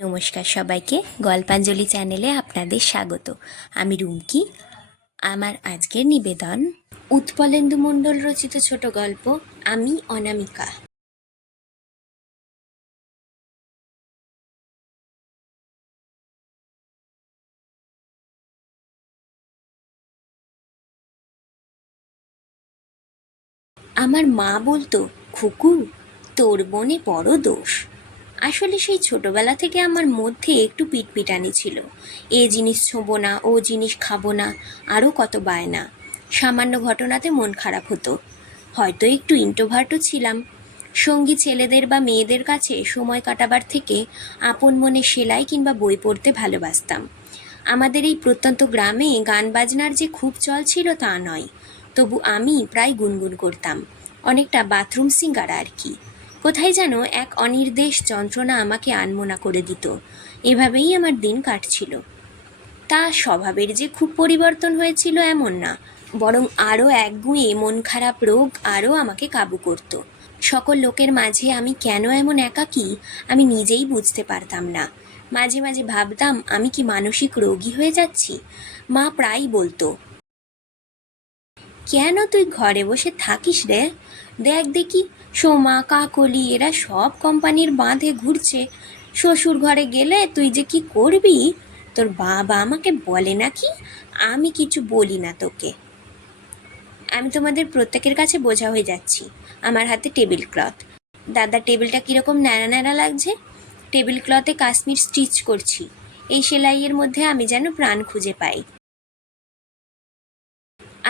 নমস্কার সবাইকে, গল্পাঞ্জলি চ্যানেলে আপনাদের স্বাগত। আমি রুমকি। আমার আজকের নিবেদন, উৎপলেন্দু মণ্ডল রচিত ছোট গল্প, আমি অনামিকা। আমার মা বলতো, খুকু, তোর বনে বড় দোষ। আসলে সেই ছোটবেলা থেকে আমার মধ্যে একটু পিটপিটানি ছিল। এ জিনিস ছোঁবো না, ও জিনিস খাব না, আরও কত বায়না। সামান্য ঘটনাতে মন খারাপ হতো। হয়তো একটু ইন্টোভার্টও ছিলাম। সঙ্গী ছেলেদের বা মেয়েদের কাছে সময় কাটাবার থেকে আপন মনে সেলাই কিংবা বই পড়তে ভালোবাসতাম। আমাদের এই প্রত্যন্ত গ্রামে গান বাজনার যে খুব চল ছিল তা নয়। তবু আমি প্রায় গুনগুন করতাম। অনেকটা বাথরুম সিঙ্গার আর কি। কোথায় যেন এক অনির্দেশ যন্ত্রণা আমাকে আনমনা করে দিত। এভাবেই আমার দিন কাটছিল। তা স্বভাবের যে খুব পরিবর্তন হয়েছিল এমন না, বরং আরও একগুঁয়ে মন খারাপ রোগ আরও আমাকে কাবু করত। সকল লোকের মাঝে আমি কেন এমন একাকী, আমি নিজেই বুঝতে পারতাম না। মাঝে মাঝে ভাবতাম, আমি কি মানসিক রোগী হয়ে যাচ্ছি? মা প্রায়ই বলতো, কেন তুই ঘরে বসে থাকিস রে? দেখ দেখি সোমা, কাকলি, এরা সব কোম্পানির বাঁধে ঘুরছে। শ্বশুর ঘরে গেলে তুই যে কি করবি? তোর বাবা আমাকে বলে নাকি? আমি কিছু বলি না তোকে। আমি তোমাদের প্রত্যেকের কাছে বোঝা হয়ে যাচ্ছি। আমার হাতে টেবিল ক্লথ। দাদা, টেবিলটা কীরকম ন্যাড়া ন্যাড়া লাগছে? টেবিল ক্লথে কাশ্মীর স্টিচ করছি। এই সেলাইয়ের মধ্যে আমি যেন প্রাণ খুঁজে পাই।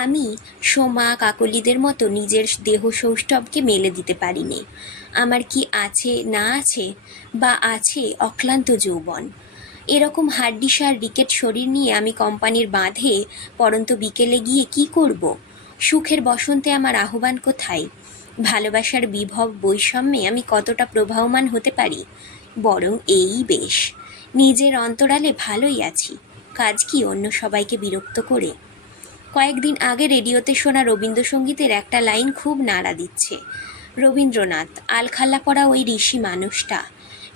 আমি সোমা কাকলিদের মতো নিজের দেহ সৌষ্ঠবকে মেলে দিতে পারিনি। আমার কি আছে না আছে বা আছে অক্লান্ত যৌবন। এরকম হাড্ডিসার রিকেট শরীর নিয়ে আমি কোম্পানির বাঁধে পরন্ত বিকেলে গিয়ে কি করব? সুখের বসন্তে আমার আহ্বান কোথায়? ভালোবাসার বিভব বৈষম্যে আমি কতটা প্রবাহমান হতে পারি? বরং এই বেশ। নিজের অন্তরালে ভালোই আছি। কাজ কি অন্য সবাইকে বিরক্ত করে? কয়েকদিন আগে রেডিওতে শোনা রবীন্দ্রসঙ্গীতের একটা লাইন খুব নাড়া দিচ্ছে। রবীন্দ্রনাথ, আলখাল্লা পড়া ওই ঋষি মানুষটা।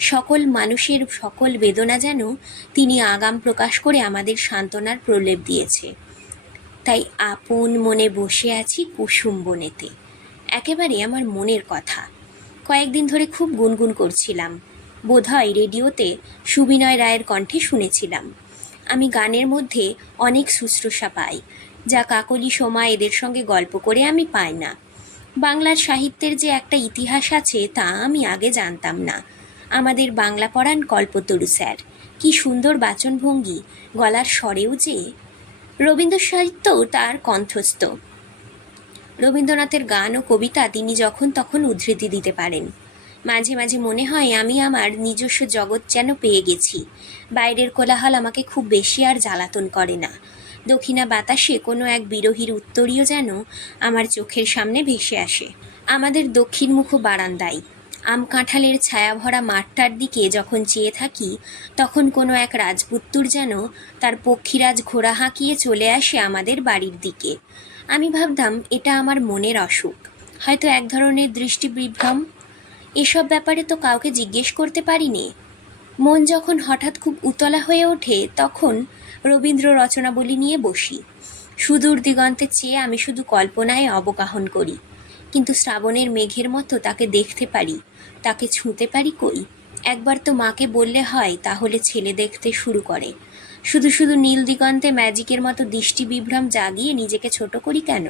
সকল মানুষের সকল বেদনা যেন তিনি আগাম প্রকাশ করে আমাদের সান্ত্বনার প্রলেপ দিয়েছে। তাই আপন মনে বসে আছি কুসুম বনেতে। একেবারে আমার মনের কথা। কয়েকদিন ধরে খুব গুনগুন করছিলাম। বোধহয় রেডিওতে সুবিনয় রায়ের কণ্ঠে শুনেছিলাম। আমি গানের মধ্যে অনেক শুশ্রূষা পাই। যা কাকলি সোমা এদের সঙ্গে গল্প করে আমি পাই না। বাংলার সাহিত্যের যে একটা ইতিহাস আছে তা আমি আগে জানতাম না। আমাদের বাংলা পড়ান কল্পতরু স্যার। কি সুন্দর বাচনভঙ্গি, গলার স্বরেও যে। রবীন্দ্র সাহিত্য তার কণ্ঠস্থ। রবীন্দ্রনাথের গান ও কবিতা তিনি যখন তখন উদ্ধৃতি দিতে পারেন। মাঝে মাঝে মনে হয় আমি আমার নিজস্ব জগৎ যেন পেয়ে গেছি। বাইরের কোলাহল আমাকে খুব বেশি আর জ্বালাতন করে না। দক্ষিণা বাতাসে কোনো এক বিরোহীর উত্তরীয় যেন আমার চোখের সামনে ভেসে আসে। আমাদের দক্ষিণমুখ বারান্দায়, আম কাঁঠালের ছায়া ভরা মাঠটার দিকে যখন চেয়ে থাকি, তখন কোনো এক রাজপুত্তুর যেন তার পক্ষীরাজ ঘোড়া হাঁকিয়ে চলে আসে আমাদের বাড়ির দিকে। আমি ভাবতাম, এটা আমার মনের অসুখ। হয়তো এক ধরনের দৃষ্টিবিভ্রম? এসব ব্যাপারে তো কাউকে জিজ্ঞেস করতে পারিনি? মন যখন হঠাৎ খুব উতলা হয়ে ওঠে, তখন রবীন্দ্র রচনাবলী নিয়ে বসি। সুদূর দিগন্তে চেয়ে আমি শুধু কল্পনায় অবগাহন করি। কিন্তু শ্রাবণের মেঘের মতো তাকে দেখতে পারি। তাকে ছুঁতে পারি কই? একবার তো মাকে বললে হয়, তাহলে ছেলে দেখতে শুরু করে। শুধু শুধু নীল দিগন্তে ম্যাজিকের মতো দৃষ্টি বিভ্রম জাগিয়ে নিজেকে ছোট করি কেন?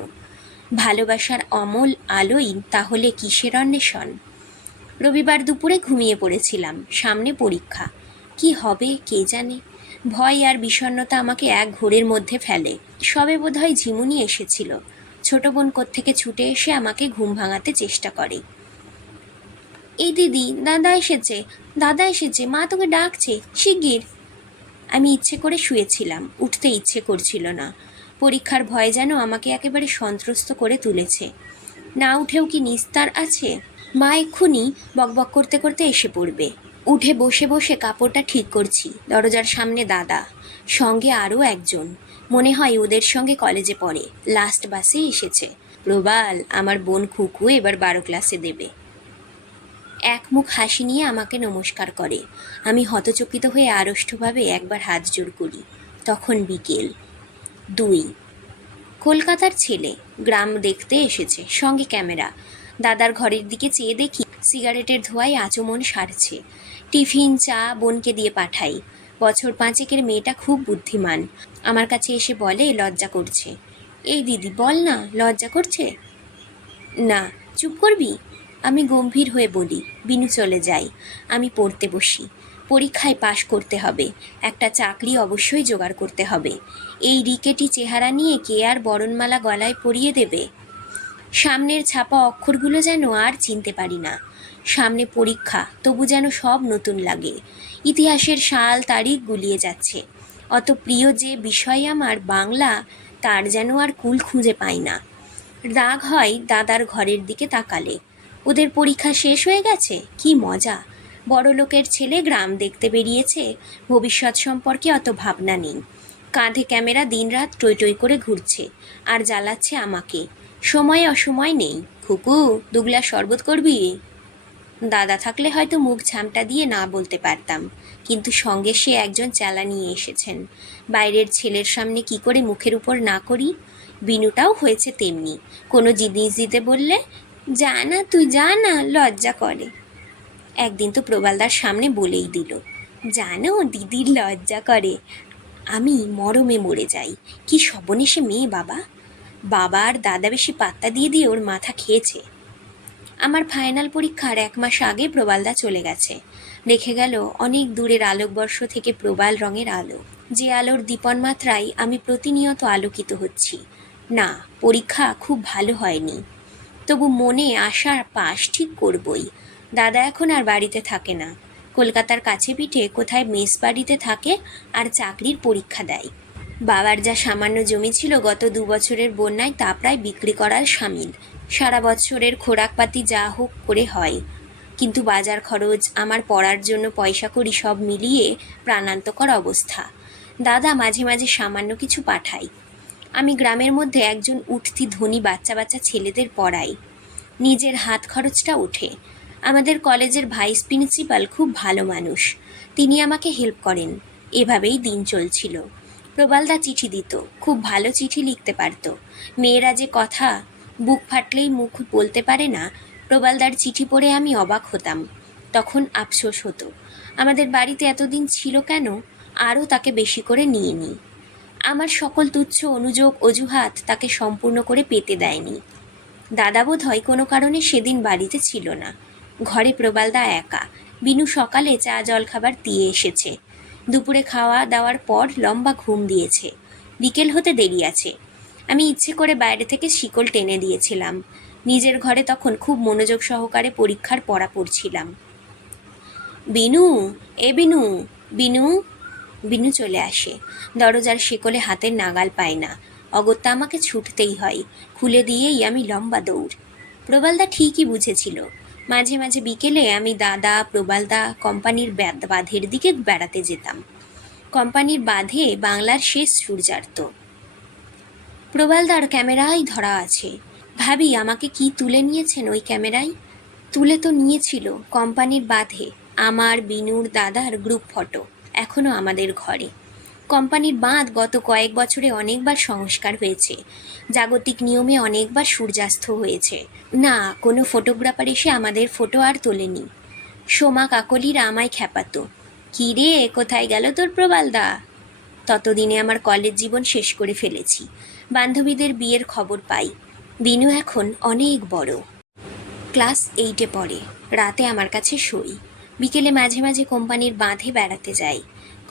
ভালোবাসার অমল আলোই তাহলে কিসের অন্বেষণ? রবিবার দুপুরে ঘুমিয়ে পড়েছিলাম। সামনে পরীক্ষা। কি হবে, কে জানে? ভয় আর বিষণ্ণতা আমাকে এক ঘোরের মধ্যে ফেলে। সবে বোধহয় ঝিমুনি এসেছিল। ছোট বোন থেকে ছুটে এসে আমাকে ঘুম ভাঙাতে চেষ্টা করে। এই দিদি, দাদা এসেছে দাদা এসেছে, মা তোকে ডাকছে, শিগগির। আমি ইচ্ছে করে শুয়েছিলাম, উঠতে ইচ্ছে করছিল না। পরীক্ষার ভয় যেন আমাকে একেবারে সন্ত্রস্ত করে তুলেছে। না উঠেও কি নিস্তার আছে? মা এক্ষুনি বকবক করতে করতে এসে পড়বে। উঠে বসে বসে কাপড়টা ঠিক করছি, দরজার সামনে দাদা, সঙ্গে আরও একজন। মনে হয় ওদের সঙ্গে কলেজে পড়ে লাস্ট বাসে এসেছে। প্রবাল, আমার বোন খুকু এবার বারো ক্লাসে দেবে। এক মুখ হাসি নিয়ে আমাকে নমস্কার করে। আমি হতচকিত হয়ে আড়ষ্টভাবে একবার হাত জোর করি। তখন বিকেল। দুই। কলকাতার ছেলে, গ্রাম দেখতে এসেছে, সঙ্গে ক্যামেরা। দাদার ঘরের দিকে চেয়ে দেখি সিগারেটের ধোঁয়ায় আচমন সারছে। টিফিন, চা, বোনকে দিয়ে পাঠাই। বছর পাঁচেকের মেয়েটা খুব বুদ্ধিমান। আমার কাছে এসে বলে, লজ্জা করছে। এই দিদি, বল না, লজ্জা করছে? না, চুপ করবি? আমি গম্ভীর হয়ে বলি, বিনু চলে যাই, আমি পড়তে বসি। পরীক্ষায় পাশ করতে হবে, একটা চাকরি অবশ্যই জোগাড় করতে হবে। এই রিকেটি চেহারা নিয়ে কে আর বরণমালা গলায় পরিয়ে দেবে? সামনের ছাপা অক্ষরগুলো যেন আর চিনতে পারি না। সামনে পরীক্ষা, তবু যেন সব নতুন লাগে। ইতিহাসের সাল তারিখ গুলিয়ে যাচ্ছে। অত প্রিয় যে বিষয় আমার বাংলা, তার যেন আর কুল খুঁজে পাই না। রাগ হয় দাদার ঘরের দিকে তাকালে। ওদের পরীক্ষা শেষ হয়ে গেছে? কি মজা। বড় লোকের ছেলে গ্রাম দেখতে বেরিয়েছে। ভবিষ্যৎ সম্পর্কে অত ভাবনা নেই। কাঁধে ক্যামেরা দিনরাত টই টই করে ঘুরছে। আর জ্বালাচ্ছে আমাকে। সময় অসময় নেই। খুকু দুগলা শরবত করবি? দাদা থাকলে হয়তো মুখ ঝামটা দিয়ে না বলতে পারতাম, কিন্তু সঙ্গে সে একজন চালা নিয়ে এসেছেন। বাইরের ছেলের সামনে কি করে মুখের উপর না করি? বিনুটাও হয়েছে তেমনি। কোনো জিনিস দিতে বললে, যা না, তুই যা না, লজ্জা করে। একদিন তো প্রবালদার সামনে বলেই দিল জানো দিদির লজ্জা করে। আমি মরমে মরে যাই। কি সবনে সে মেয়ে বাবা? বাবা আর দাদা বেশি পাত্তা দিয়ে দিয়ে ওর মাথা খেয়েছে। আমার ফাইনাল পরীক্ষার এক মাস আগে প্রবালদা চলে গেছে। রেখে গেল অনেক দূরের আলোকবর্ষ থেকে প্রবাল রঙের আলো। যে আলোর দীপন মাত্রায় আমি প্রতিনিয়ত আলোকিত হচ্ছি। না, পরীক্ষা খুব ভালো হয়নি। তবু মনে আশার পাশ ঠিক করবই। দাদা এখন আর বাড়িতে থাকে না। কলকাতার কাছে পিঠে কোথায় মেস বাড়িতে থাকে আর চাকরির পরীক্ষা দেয়। বাবার যা সামান্য জমি ছিল গত দু বছরের বন্যায় তা প্রায় বিক্রি করার সামিল। সারা বছরের খোরাকপাতি যা হোক করে হয়। কিন্তু বাজার খরচ, আমার পড়ার জন্য পয়সা করি সব মিলিয়ে প্রাণান্তকর অবস্থা। দাদা মাঝে মাঝে সামান্য কিছু পাঠাই আমি গ্রামের মধ্যে একজন উঠতি ধনী বাচ্চা বাচ্চা ছেলেদের পড়াই। নিজের হাত খরচটা ওঠে। আমাদের কলেজের ভাইস প্রিন্সিপাল খুব ভালো মানুষ। তিনি আমাকে হেল্প করেন। এভাবেই দিন চলছিল। প্রবালদা চিঠি দিত। খুব ভালো চিঠি লিখতে পারত। মেয়েরা যে কথা বুক ফাটলেই মুখ বলতে পারে না প্রবালদার চিঠি পড়ে আমি অবাক হতাম। তখন আফসোস হতো। আমাদের বাড়িতে এতদিন ছিল কেন? আরও তাকে বেশি করে নিয়ে নিই আমার সকল তুচ্ছ অনুযোগ, অজুহাত তাকে সম্পূর্ণ করে পেতে দেয়নি। দাদা বোধ হয় কোনো কারণে সেদিন বাড়িতে ছিল না। ঘরে প্রবালদা একা। বিনু সকালে চা, জলখাবার দিয়ে এসেছে। দুপুরে খাওয়া দাওয়ার পর লম্বা ঘুম দিয়েছে। বিকেল হতে দেরি আছে। আমি ইচ্ছে করে বাইরে থেকে শিকল টেনে দিয়েছিলাম। নিজের ঘরে তখন খুব মনোযোগ সহকারে পরীক্ষার পড়া পড়ছিলাম। বিনু, এ বিনু বিনু বিনু চলে আসে। দরজার শিকলে হাতের নাগাল পায় না। অগত্যা আমাকে ছুটতেই হয়। খুলে দিয়েই আমি লম্বা দৌড়। প্রবালদা ঠিকই বুঝেছিল। মাঝে মাঝে বিকেলে আমি দাদা প্রবালদা কোম্পানির বাঁধের দিকে বেড়াতে যেতাম। কোম্পানির বাঁধে বাংলার শেষ সূর্যার্ত প্রবালদার ক্যামেরাই ধরা আছে। ভাবি, আমাকে কি তুলে নিয়েছেন ওই ক্যামেরায়? তুলে তো নিয়েছিল কোম্পানির বাঁধে আমার, বিনুর দাদার গ্রুপ ফটো এখনও আমাদের ঘরে। কোম্পানির বাঁধ গত কয়েক বছরে অনেকবার সংস্কার হয়েছে। জাগতিক নিয়মে অনেকবার সূর্যাস্ত হয়েছে। না, কোনো ফটোগ্রাফার এসে আমাদের ফটো আর তোলেনি। সোমা কাকলিরা আমায় খ্যাপাতো। কী রে, কোথায় গেল তোর প্রবালদা ততদিনে আমার কলেজ জীবন শেষ করে ফেলেছি। বান্ধবীদের বিয়ের খবর পাই। বিনু এখন অনেক বড়। ক্লাস এইটে পড়ে। রাতে আমার কাছে সই বিকেলে মাঝে মাঝে কোম্পানির বাঁধে বেড়াতে যাই।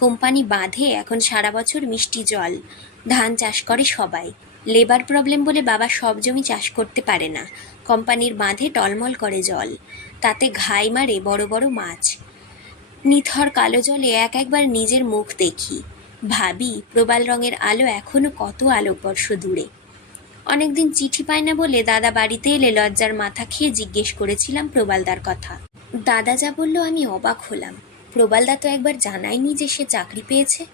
কোম্পানি বাঁধে এখন সারা বছর মিষ্টি জল। ধান চাষ করে সবাই। লেবার প্রবলেম বলে বাবা সব জমি চাষ করতে পারে না। কোম্পানির বাঁধে টলমল করে জল। তাতে ঘাই মারে বড় বড় মাছ। নিথর কালো জলে এক একবার নিজের মুখ দেখি। ভাবি, প্রবাল রঙের আলো এখনও কত আলোকবর্ষ দূরে। অনেকদিন চিঠি পায় না বলে দাদা বাড়িতে এলে লজ্জার মাথা খেয়ে জিজ্ঞেস করেছিলাম প্রবালদার কথা। দাদা যা বলল আমি অবাক হলাম। প্রবালদা তো একবার জানায়নি যে সে চাকরি পেয়েছে।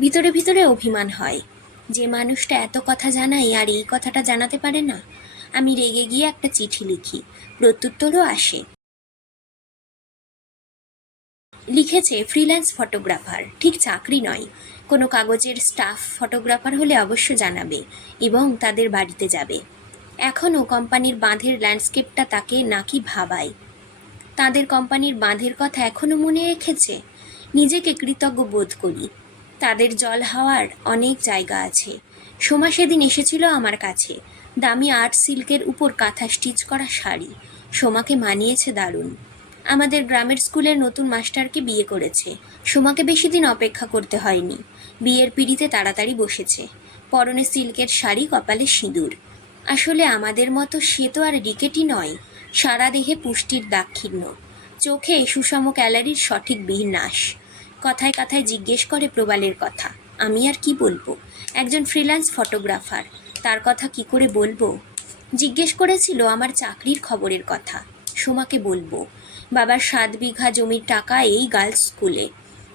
ভিতরে ভিতরে অভিমান হয়। যে মানুষটা এত কথা জানাই আর এই কথাটা জানাতে পারে না। আমি রেগে গিয়ে একটা চিঠি লিখি। প্রত্যুত্তরও আসে। লিখেছে ফ্রিল্যান্স ফটোগ্রাফার ঠিক চাকরি নয়। কোনো কাগজের স্টাফ ফটোগ্রাফার হলে অবশ্য জানাবে এবং তাদের বাড়িতে যাবে। এখনও কোম্পানির বাঁধের ল্যান্ডস্কেপটা তাকে নাকি ভাবায়। তাদের কোম্পানির বাঁধের কথা এখনও মনে রেখেছে? নিজেকে কৃতজ্ঞ বোধ করি। তাদের জল হাওয়ার অনেক জায়গা আছে। সোমা সেদিন এসেছিল আমার কাছে। দামি আর্ট সিল্কের উপর কাঁথা স্টিচ করা শাড়ি। সোমাকে মানিয়েছে দারুণ। আমাদের গ্রামের স্কুলের নতুন মাস্টারকে বিয়ে করেছে। সোমাকে বেশি দিন অপেক্ষা করতে হয়নি। বিয়ের পিড়িতে তাড়াতাড়ি বসেছে। পরনে সিল্কের শাড়ি, কপালে সিঁদুর। আসলে আমাদের মতো সে তো আর রিকেটই নয়। সারা দেহে পুষ্টির দাক্ষিণ্য। চোখে সুষম ক্যালারির সঠিক বিন্যাস। কথায় কথায় জিজ্ঞেস করে প্রবালের কথা, আমি আর কি বলব? একজন ফ্রিল্যান্স ফটোগ্রাফার তার কথা কি করে বলব? জিজ্ঞেস করেছিল আমার চাকরির খবরের কথা, সোমাকে বলব। বাবার সাত বিঘা জমির টাকা এই গার্লস স্কুলে।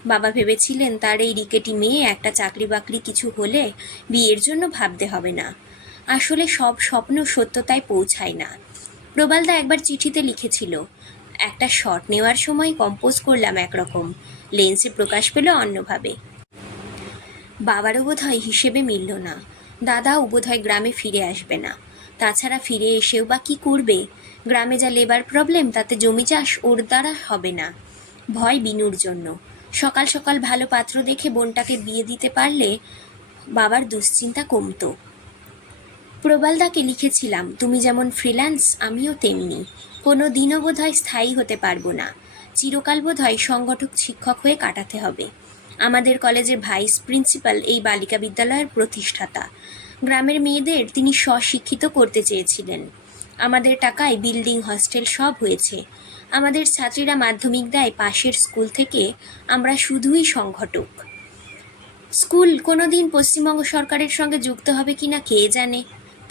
বাবা ভেবেছিলেন তার এই রিকেটি মেয়ে একটা চাকরি বাকরি কিছু হলে বিয়ের জন্য ভাবতে হবে না। আসলে সব স্বপ্ন সত্যতায় পৌঁছায় না। প্রবালদা একবার চিঠিতে লিখেছিল, একটা শট নেওয়ার সময় কম্পোজ করলাম একরকম, লেন্সে প্রকাশ পেল অন্যভাবে। বাবারও বোধহয় হিসেবে মিলল না, দাদাও বোধহয় গ্রামে ফিরে আসবে না। তাছাড়া ফিরে এসেও বা কী করবে? গ্রামে যা লেবার প্রবলেম, তাতে জমি চাষ ওর দ্বারা হবে না। ভয় বিনুর জন্য। সকাল সকাল ভালো পাত্র দেখে বোনটাকে বিয়ে দিতে পারলে বাবার দুশ্চিন্তা কমতো। প্রবালদাকে লিখেছিলাম, তুমি যেমন ফ্রিল্যান্স আমিও তেমনি। কোনো দিনও বোধহয় স্থায়ী হতে পারব না। চিরকাল বোধহয় সংগঠক শিক্ষক হয়ে কাটাতে হবে। আমাদের কলেজের ভাইস প্রিন্সিপাল এই বালিকা বিদ্যালয়ের প্রতিষ্ঠাতা। গ্রামের মেয়েদের তিনি স্বশিক্ষিত করতে চেয়েছিলেন। আমাদের টাকায় বিল্ডিং হস্টেল সব হয়েছে। আমাদের ছাত্রীরা মাধ্যমিক দেয় পাশের স্কুল থেকে, আমরা শুধুই সংগঠক। স্কুল কোনোদিন পশ্চিমবঙ্গ সরকারের সঙ্গে যুক্ত হবে কিনা কে জানে?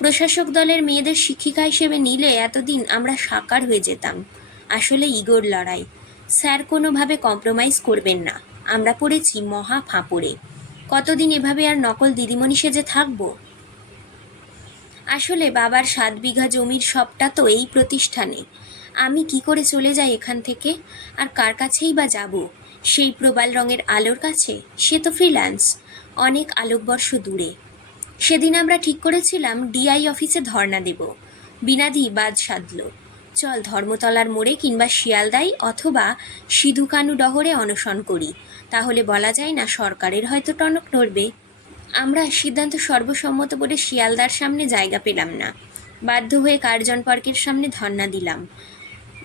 প্রশাসক দলের মেয়েদের শিক্ষিকা হিসেবে নিলে এতদিন আমরা সাকার হয়ে যেতাম। আসলে ইগোর লড়াই। স্যার কোনোভাবে কম্প্রোমাইজ করবেন না। আমরা পড়েছি মহা ফাঁপড়ে। কতদিন এভাবে আর নকল দিদিমণি সেজে থাকব? আসলে বাবার সাত বিঘা জমির সবটা তো এই প্রতিষ্ঠানে। আমি কি করে চলে যাই এখান থেকে? আর কার কাছেই বা যাব? সেই প্রবাল রঙের আলোর কাছে? সে তো ফ্রিল্যান্স অনেক আলোকবর্ষ দূরে। সেদিন আমরা ঠিক করেছিলাম ডিআই অফিসে ধর্ণা দেব। বিনাদি বাদ সাধল। চল ধর্মতলার মোড়ে কিংবা শিয়ালদাই অথবা সিধুকানু ডহরে অনশন করি। তাহলে বলা যায় না সরকারের হয়তো টনক নড়বে। আমরা সিদ্ধান্ত সর্বসম্মত বলে শিয়ালদার সামনে জায়গা পেলাম না। বাধ্য হয়ে কার্জন পার্কের সামনে ধর্ণা দিলাম।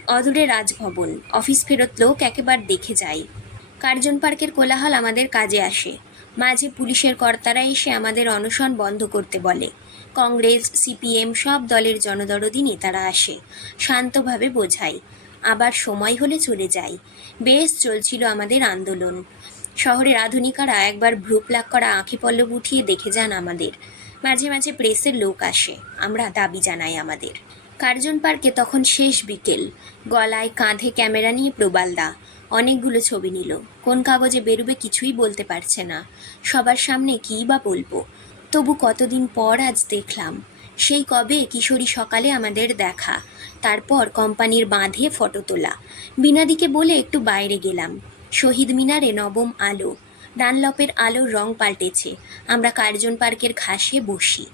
অদূরে রাজভবন। অফিস ফেরত লোক একেবার দেখে যাই কার্জন পার্কের কোলাহল আমাদের কাজে আসে। মাঝে পুলিশের কর্তারা এসে আমাদের অনশন বন্ধ করতে বলে। কংগ্রেস, সিপিএম সব দলের জনদরদি নেতারা আসে, শান্তভাবে বোঝাই আবার সময় হলে চলে যাই বেশ চলছিল আমাদের আন্দোলন। শহরের আধুনিকারা একবার ভ্রুপ্লাক করা আঁখি পল্লব উঠিয়ে দেখে যান আমাদের। মাঝে মাঝে প্রেসের লোক আসে, আমরা দাবি জানাই আমাদের। কার্জন পার্কে তখন শেষ বিকেল। গলায় কাঁধে ক্যামেরা নিয়ে প্রবালদা। অনেকগুলো ছবি নিল। কোন কাগজে বেরোবে কিছুই বলতে পারছে না। সবার সামনে কী বা বলব? তবু কতদিন পর আজ দেখলাম। সেই কবে কিশোরী সকালে আমাদের দেখা। তারপর কোম্পানির বাঁধে ফটো তোলা। বিনাদিকে বলে একটু বাইরে গেলাম। শহীদ মিনারে নবম আলো। ডানলপের আলোর রং পাল্টেছে। আমরা কার্জন পার্কের ঘাসে বসি।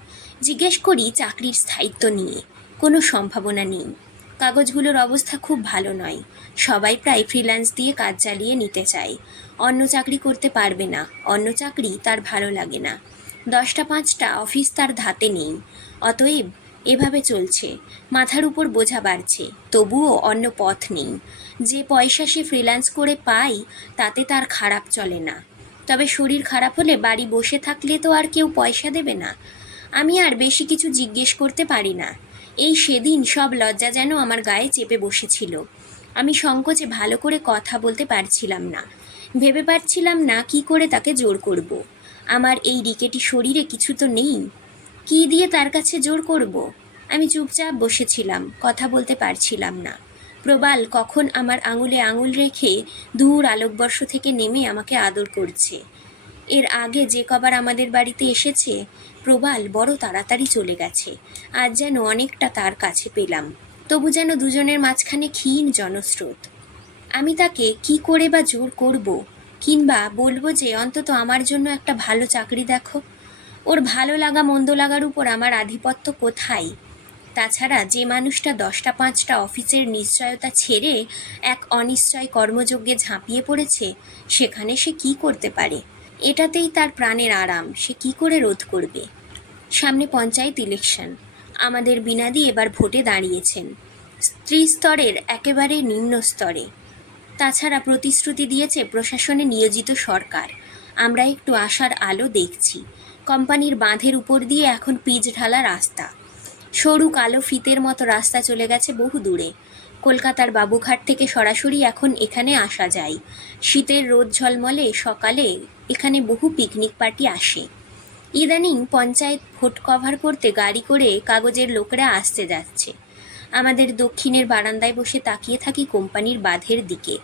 জিজ্ঞেস করি চাকরির স্থায়িত্ব নিয়ে। কোনো সম্ভাবনা নেই। কাগজগুলোর অবস্থা খুব ভালো নয়। সবাই প্রায় ফ্রিল্যান্স দিয়ে কাজ চালিয়ে নিতে চায়। অন্য চাকরি করতে পারবে না, অন্য চাকরি তার ভালো লাগে না। দশটা পাঁচটা অফিস তার ধাতে নেই। অতএব এভাবে চলছে, মাথার উপর বোঝা বাড়ছে, তবুও অন্য পথ নেই। যে পয়সা সে ফ্রিল্যান্স করে পায়, তাতে তার খারাপ চলে না। তবে শরীর খারাপ হলে বাড়ি বসে থাকলে তো আর কেউ পয়সা দেবে না। আমি আর বেশি কিছু জিজ্ঞেস করতে পারি না। এই সেদিন সব লজ্জা যেন আমার গায়ে চেপে বসেছিল। আমি সংকোচে ভালো করে কথা বলতে পারছিলাম না। ভেবে পারছিলাম না কি করে তাকে জোর করব। আমার এই রিকেটি শরীরে কিছু তো নেই। কি দিয়ে তার কাছে জোর করব। আমি চুপচাপ বসেছিলাম, কথা বলতে পারছিলাম না। প্রবাল কখন আমার আঙুলে আঙুল রেখে দূর আলোকবর্ষ থেকে নেমে আমাকে আদর করছে। এর আগে যে কবার আমাদের বাড়িতে এসেছে প্রবাল বড় তাড়াতাড়ি চলে গেছে। আজ যেন অনেকটা তার কাছে পেলাম। তবু যেন দুজনের মাঝখানে ক্ষীণ জনস্রোত। আমি তাকে কি করে বা জোর করব, কিংবা বলব যে, অন্তত আমার জন্য একটা ভালো চাকরি দেখো। ওর ভালো লাগা, মন্দ লাগার উপর আমার আধিপত্য কোথায়? তাছাড়া যে মানুষটা দশটা পাঁচটা অফিসের নিশ্চয়তা ছেড়ে এক অনিশ্চয় কর্মযজ্ঞে ঝাঁপিয়ে পড়েছে, সেখানে সে কি করতে পারে? এটাতেই তার প্রাণের আরাম, সে কি করে রোধ করবে? সামনে পঞ্চায়েত ইলেকশন। আমাদের বিনাদি এবার ভোটে দাঁড়িয়েছেন। ত্রিস্তরের একেবারে নিম্ন স্তরে। তাছাড়া প্রতিশ্রুতি দিয়েছে প্রশাসনে নিয়োজিত সরকার। আমরা একটু আশার আলো দেখছি। কোম্পানির বাঁধের উপর দিয়ে এখন পিচ ঢালা রাস্তা। সরু কালো ফিতের মতো রাস্তা চলে গেছে বহু দূরে। কলকাতার বাবুঘাট থেকে সরাসরি এখন এখানে আসা যায়। শীতের রোদ ঝলমলে সকালে এখানে বহু পিকনিক পার্টি আসে। ইদানিং পঞ্চায়েত ভোট কভার করতে গাড়ি করে কাগজের লোকরা আসতে যাচ্ছে। আমাদের দক্ষিণের বারান্দায় বসে তাকিয়ে থাকি কোম্পানির বাঁধের দিকে।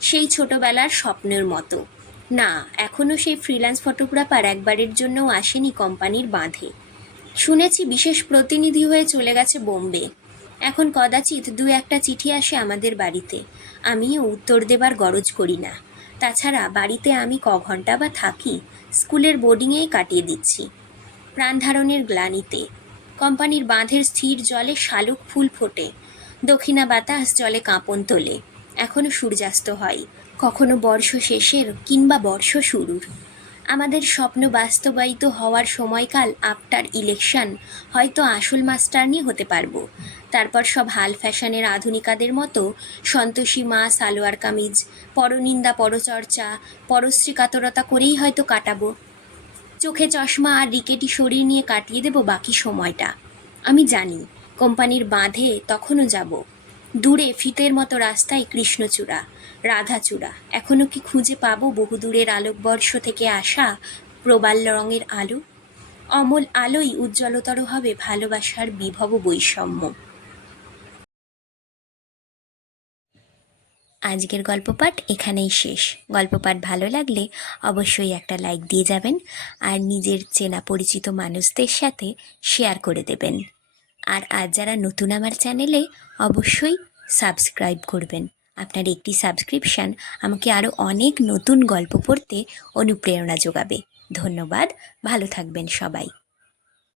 সেই ছোটবেলার স্বপ্নের মতো। না এখনও সেই ফ্রিল্যান্স ফটোগ্রাফার একবারের জন্যও আসেনি কোম্পানির বাঁধে। শুনেছি বিশেষ প্রতিনিধি হয়ে চলে গেছে বোম্বে। এখন কদাচিৎ দু একটা চিঠি আসে আমাদের বাড়িতে। আমিও উত্তর দেবার গরজ করি না। তাছাড়া বাড়িতে আমি ক ঘণ্টা বা থাকি, স্কুলের বোর্ডিংয়েই কাটিয়ে দিচ্ছি। প্রাণধারণের গ্লানিতে, কোম্পানির বাঁধের স্থির জলে শালুক ফুল ফোটে, দক্ষিণা বাতাস জলে কাঁপন তোলে এখনও সূর্যাস্ত হয়, কখনো বর্ষ শেষের কিংবা বর্ষ শুরুর আমাদের স্বপ্ন বাস্তবায়িত হওয়ার সময়কাল আফটার ইলেকশন। হয়তো আসল মাস্টারনি হতে পারব। তারপর সব হাল ফ্যাশনের আধুনিকাদের মতো সন্তোষী মা, সালোয়ার কামিজ, পরনিন্দা পরচর্চা পরশ্রী কাতরতা করেই হয়তো কাটাবো। চোখে চশমা আর রিকেটি শরীর নিয়ে কাটিয়ে দেব বাকি সময়টা। আমি জানি, কোম্পানির বাঁধে তখনও যাব। দূরে ফিতের মতো রাস্তায় কৃষ্ণচূড়া, রাধাচূড়া। এখনও কি খুঁজে পাবো বহুদূরের আলোকবর্ষ থেকে আসা প্রবাল রঙের আলো? অমল আলোই উজ্জ্বলতর হবে ভালোবাসার বিভব বৈষম্য। আজকের গল্প পাঠ এখানেই শেষ। গল্প পাঠ ভালো লাগলে অবশ্যই একটা লাইক দিয়ে যাবেন আর নিজের চেনা পরিচিত মানুষদের সাথে শেয়ার করে দেবেন। আর আজ যারা নতুন আমার চ্যানেলে, অবশ্যই সাবস্ক্রাইব করবেন। আপনার একটি সাবস্ক্রিপশান আমাকে আরও অনেক নতুন গল্প পড়তে অনুপ্রেরণা যোগাবে। ধন্যবাদ, ভালো থাকবেন সবাই।